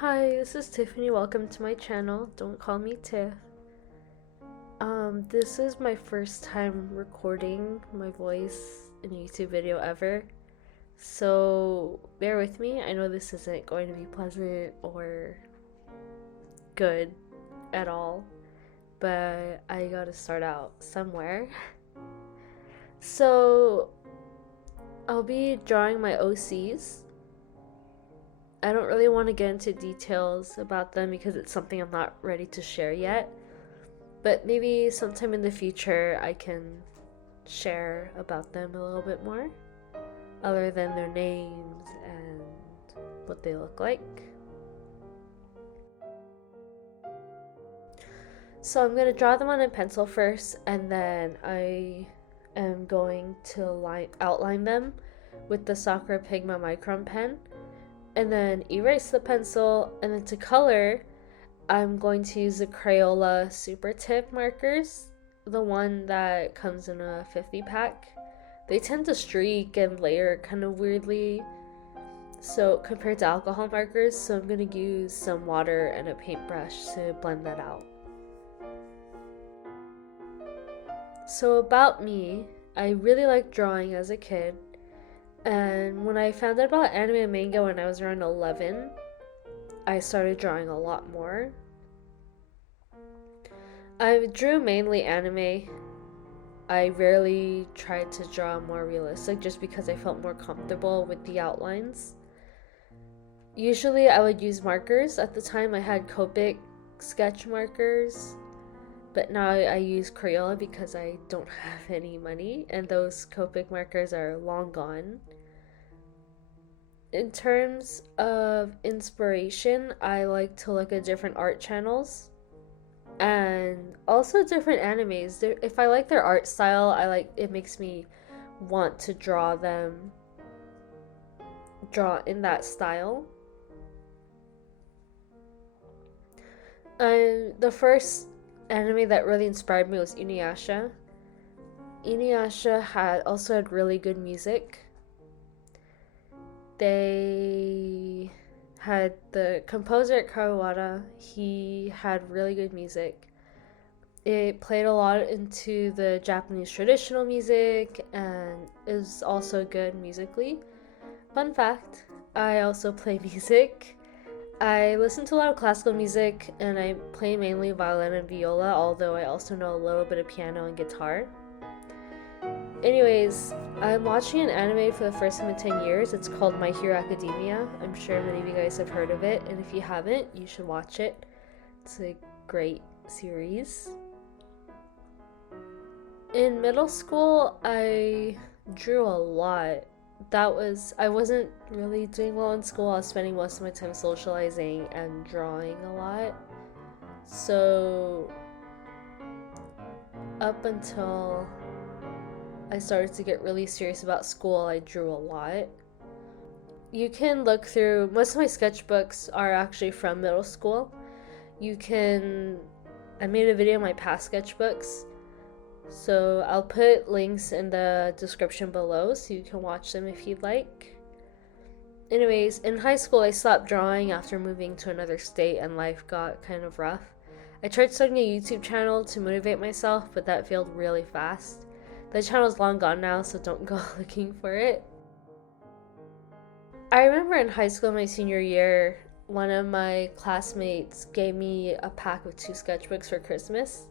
Hi, this is Tiffany. Welcome to my channel. Don't call me Tiff. This is my first time recording my voice in a YouTube video ever. So bear with me. I know this isn't going to be pleasant or good at all, but I gotta start out somewhere. So I'll be drawing my OCs. I don't really want to get into details about them because it's something I'm not ready to share yet. But maybe sometime in the future I can share about them a little bit more, other than their names and what they look like. So I'm going to draw them on a pencil first, and then I am going to outline them with the Sakura Pigma Micron pen, and then erase the pencil, and then to color, I'm going to use the Crayola Supertip markers, the one that comes in a 50 pack. They tend to streak and layer kind of weirdly, so compared to alcohol markers, so I'm going to use some water and a paintbrush to blend that out. So about me, I really liked drawing as a kid, and when I found out about anime and manga when I was around 11, I started drawing a lot more. I drew mainly anime. I rarely tried to draw more realistic just because I felt more comfortable with the outlines. Usually I would use markers. At the time I had Copic sketch markers, but now I use Crayola because I don't have any money and those Copic markers are long gone. In terms of inspiration, I like to look at different art channels and also different animes. If I like their art style, it makes me want to draw in that style. The first anime that really inspired me was Inuyasha. Inuyasha had really good music. They had the composer at Kawada. He had really good music. It played a lot into the Japanese traditional music and is also good musically. Fun fact, I also play music. I listen to a lot of classical music and I play mainly violin and viola, although I also know a little bit of piano and guitar. Anyways, I'm watching an anime for the first time in 10 years. It's called My Hero Academia. I'm sure many of you guys have heard of it, and if you haven't, you should watch it. It's a great series. In middle school, I drew a lot. I wasn't really doing well in school. I was spending most of my time socializing and drawing a lot. So, up until I started to get really serious about school, I drew a lot. You can look through, most of my sketchbooks are actually from middle school. I made a video of my past sketchbooks, so I'll put links in the description below so you can watch them if you'd like. Anyways, in high school I stopped drawing after moving to another state and life got kind of rough. I tried starting a YouTube channel to motivate myself, but that failed really fast. The channel's long gone now, so don't go looking for it. I remember in high school, my senior year, one of my classmates gave me a pack of 2 sketchbooks for Christmas,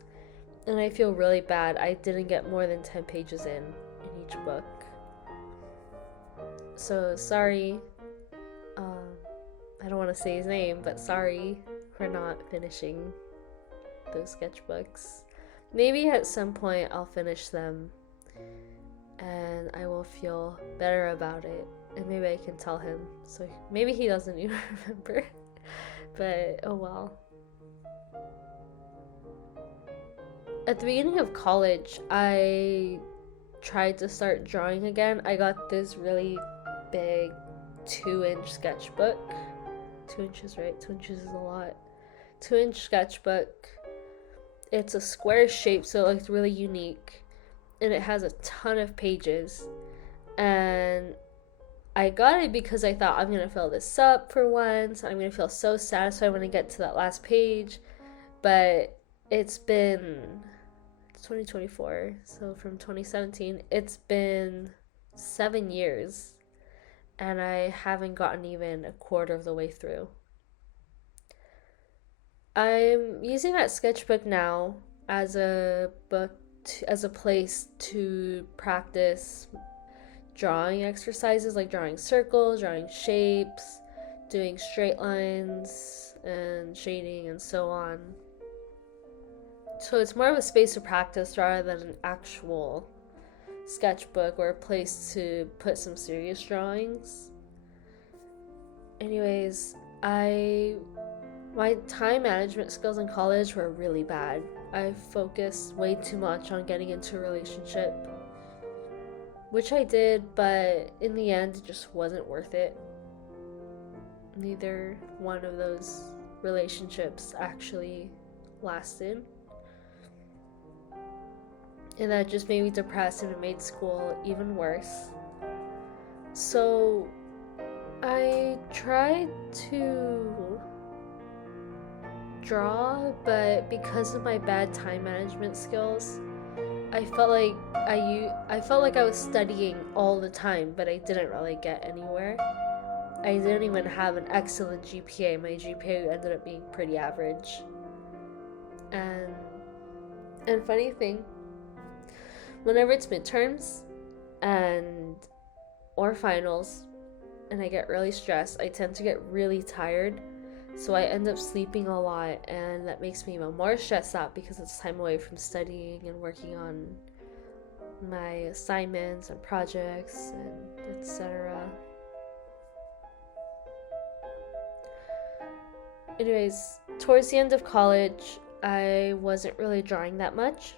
and I feel really bad. I didn't get more than 10 pages in each book. So sorry. I don't want to say his name, but sorry for not finishing those sketchbooks. Maybe at some point I'll finish them and I will feel better about it, and maybe I can tell him, so maybe he doesn't even remember, but oh well. At the beginning of college, I tried to start drawing again. I got this really big 2-inch sketchbook. 2 inches, right? 2 inches is a lot. 2-inch sketchbook. It's a square shape, so it looks really unique. And it has a ton of pages. And I got it because I thought I'm gonna fill this up for once. I'm gonna feel so satisfied when I get to that last page. But it's been 2024, so from 2017, it's been 7 years, and I haven't gotten even a quarter of the way through. I'm using that sketchbook now as a book, as a place to practice drawing exercises like drawing circles, drawing shapes, doing straight lines, and shading, and so on. So it's more of a space to practice rather than an actual sketchbook or a place to put some serious drawings. Anyways, my time management skills in college were really bad. I focused way too much on getting into a relationship, which I did, but in the end, it just wasn't worth it. Neither one of those relationships actually lasted. And that just made me depressed, and it made school even worse. So I tried to draw, but because of my bad time management skills, I felt like I was studying all the time, but I didn't really get anywhere. I didn't even have an excellent GPA. My GPA ended up being pretty average. And funny thing, whenever it's midterms and or finals and I get really stressed, I tend to get really tired. So I end up sleeping a lot, and that makes me even more stressed out because it's time away from studying and working on my assignments and projects and etc. Anyways, towards the end of college, I wasn't really drawing that much.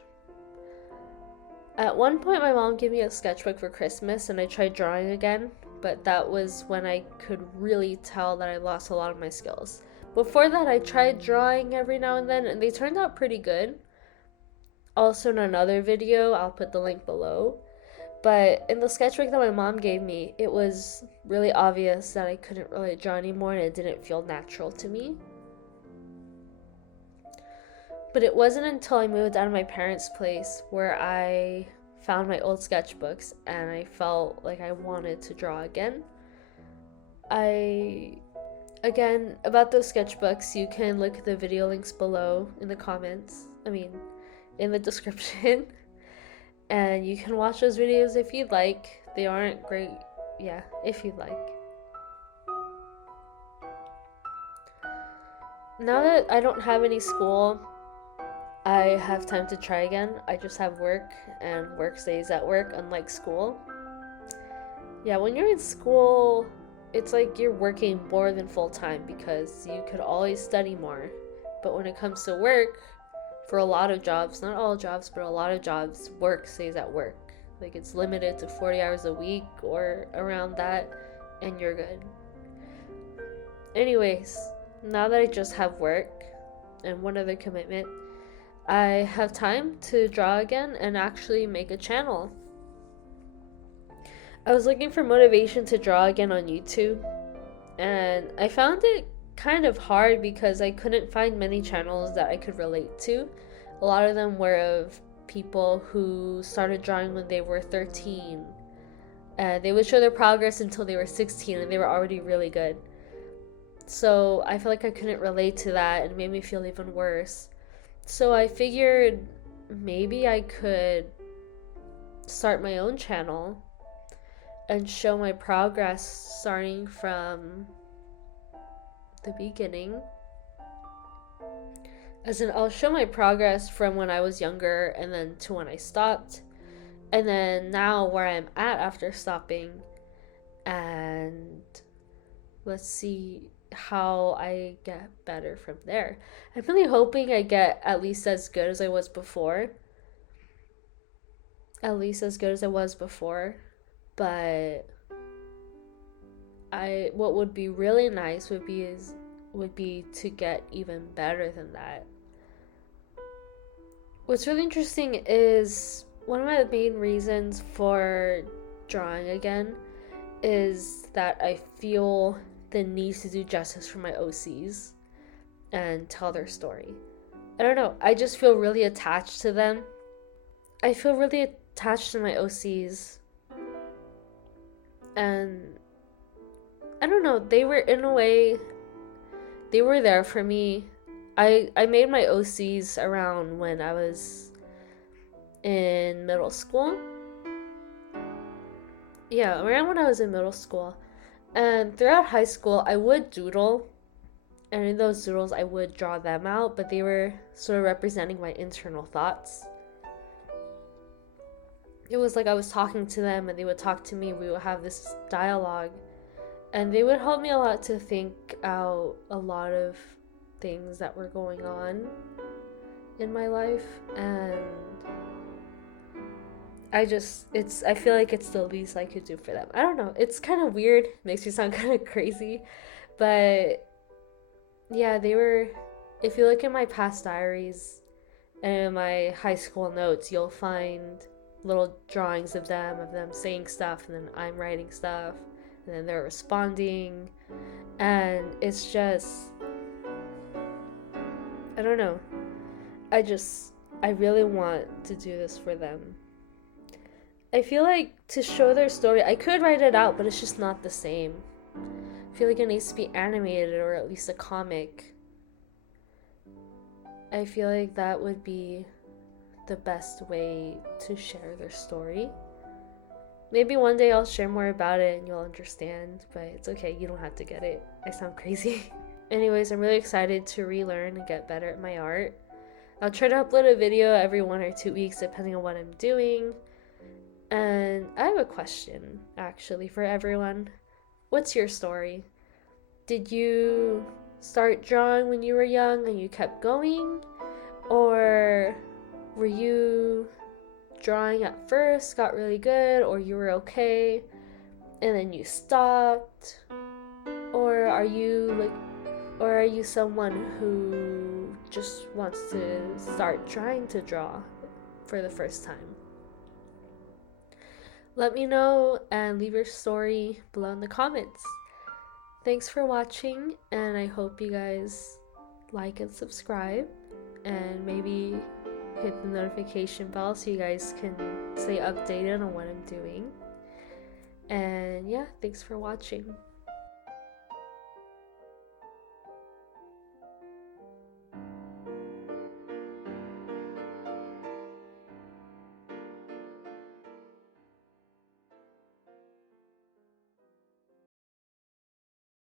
At one point, my mom gave me a sketchbook for Christmas, and I tried drawing again, but that was when I could really tell that I lost a lot of my skills. Before that, I tried drawing every now and then, and they turned out pretty good. Also, in another video, I'll put the link below. But in the sketchbook that my mom gave me, it was really obvious that I couldn't really draw anymore, and it didn't feel natural to me. But it wasn't until I moved out of my parents' place where I found my old sketchbooks and I felt like I wanted to draw again. Again, about those sketchbooks, you can look at the video links below in the comments. In the description. And you can watch those videos if you'd like. They aren't great. Yeah, if you'd like. Now that I don't have any school, I have time to try again. I just have work, and work stays at work, unlike school. Yeah, when you're in school, it's like you're working more than full time because you could always study more. But when it comes to work, for a lot of jobs, not all jobs, but a lot of jobs, work stays at work. Like, it's limited to 40 hours a week or around that, and you're good. Anyways, now that I just have work and one other commitment, I have time to draw again and actually make a channel. I was looking for motivation to draw again on YouTube, and I found it kind of hard because I couldn't find many channels that I could relate to. A lot of them were of people who started drawing when they were 13. They would show their progress until they were 16 and they were already really good. So I felt like I couldn't relate to that, and it made me feel even worse. So I figured maybe I could start my own channel and show my progress starting from the beginning. As in, I'll show my progress from when I was younger and then to when I stopped, and then now where I'm at after stopping, and let's see how I get better from there. I'm really hoping I get at least as good as I was before. But what would be really nice would be to get even better than that. What's really interesting is one of my main reasons for drawing again is that I feel the need to do justice for my OCs and tell their story. I don't know, I just feel really attached to them. I feel really attached to my OCs, and I don't know, they were, in a way, they were there for me. I made my OCs around when I was in middle school. Yeah, around when I was in middle school. And throughout high school, I would doodle, and in those doodles, I would draw them out, but they were sort of representing my internal thoughts. It was like I was talking to them, and they would talk to me. We would have this dialogue, and they would help me a lot to think out a lot of things that were going on in my life. And I feel like it's the least I could do for them. I don't know, it's kind of weird, makes me sound kind of crazy, but yeah, they were, if you look at my past diaries and in my high school notes, you'll find little drawings of them saying stuff, and then I'm writing stuff, and then they're responding, and it's just, I don't know, I really want to do this for them. I feel like to show their story, I could write it out, but it's just not the same. I feel like it needs to be animated, or at least a comic. I feel like that would be the best way to share their story. Maybe one day I'll share more about it and you'll understand, but it's okay, you don't have to get it. I sound crazy. Anyways, I'm really excited to relearn and get better at my art. I'll try to upload a video every 1 or 2 weeks depending on what I'm doing. And I have a question, actually, for everyone. What's your story? Did you start drawing when you were young and you kept going? Or were you drawing at first, got really good, or you were okay, and then you stopped? Or are you someone who just wants to start trying to draw for the first time? Let me know and leave your story below in the comments. Thanks for watching, and I hope you guys like and subscribe, and maybe hit the notification bell so you guys can stay updated on what I'm doing. And yeah, thanks for watching.